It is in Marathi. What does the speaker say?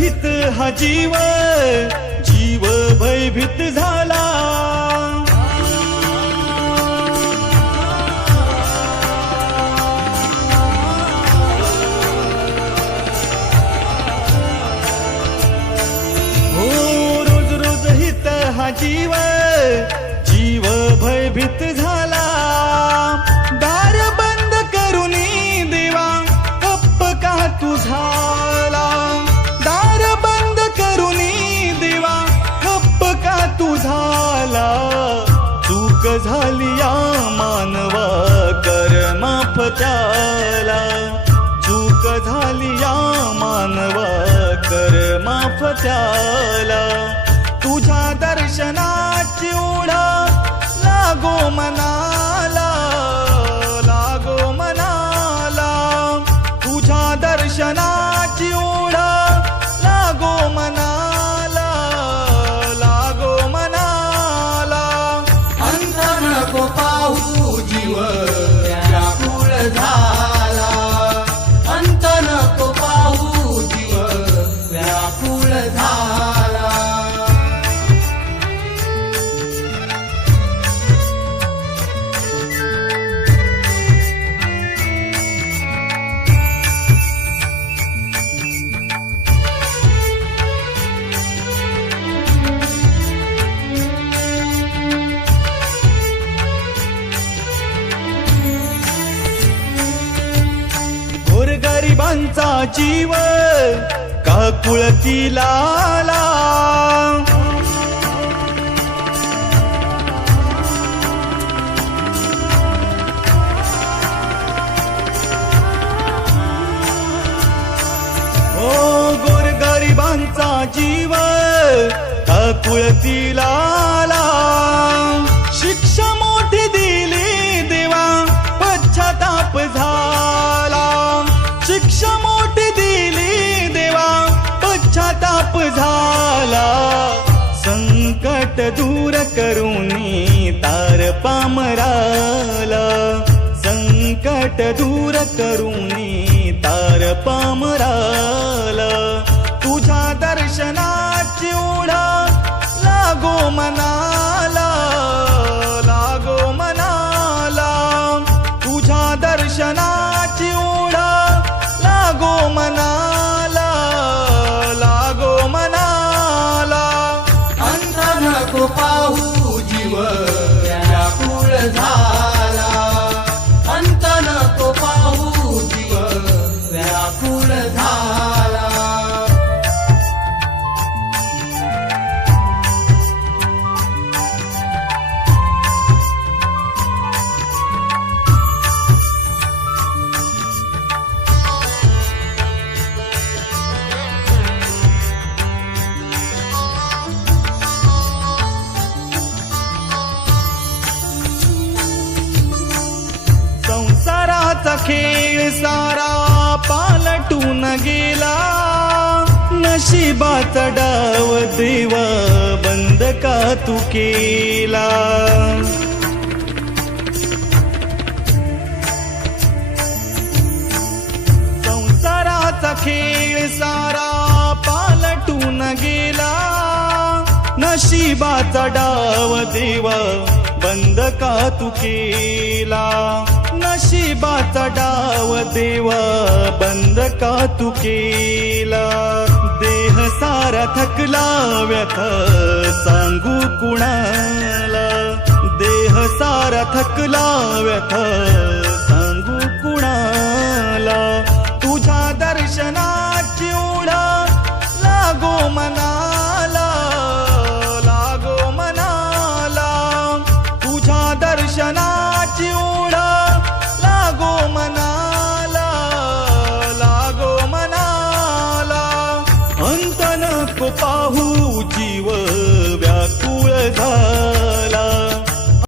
हित हा जीव जीव भयभीत झाला. हो रोज रोज हित हा जीव जीव झाली या मानवा कर माफ त्याला चूक झाली या मानवा कर माफ त्याला तुझ्या दर्शनाची उडा लागो मनाला लागो मनाला. तुझ्या दर्शना जीव काकुळती लाला ओ हो गोरगरिबांचा जीव काकुळती लाला संकट दूर करूनी तार पामराला. संकट दूर करूनी तार पामराला. तुझ्या दर्शनाची ओढा लागो मना खेळ सारा पालटून गेला. नशिबाचा डाव देव बंद का तू केला? संसाराचा खेळ सारा पालटून गेला. नशिबाचा डाव देवा बंद का तू केला? नशिबाचा डाव देवा बंद का तू केला? देह सारा थकला व्यथ सांगू कुणाला? देह सारा थकला व्यथ सांगू कुणाला? तुझ्या दर्शना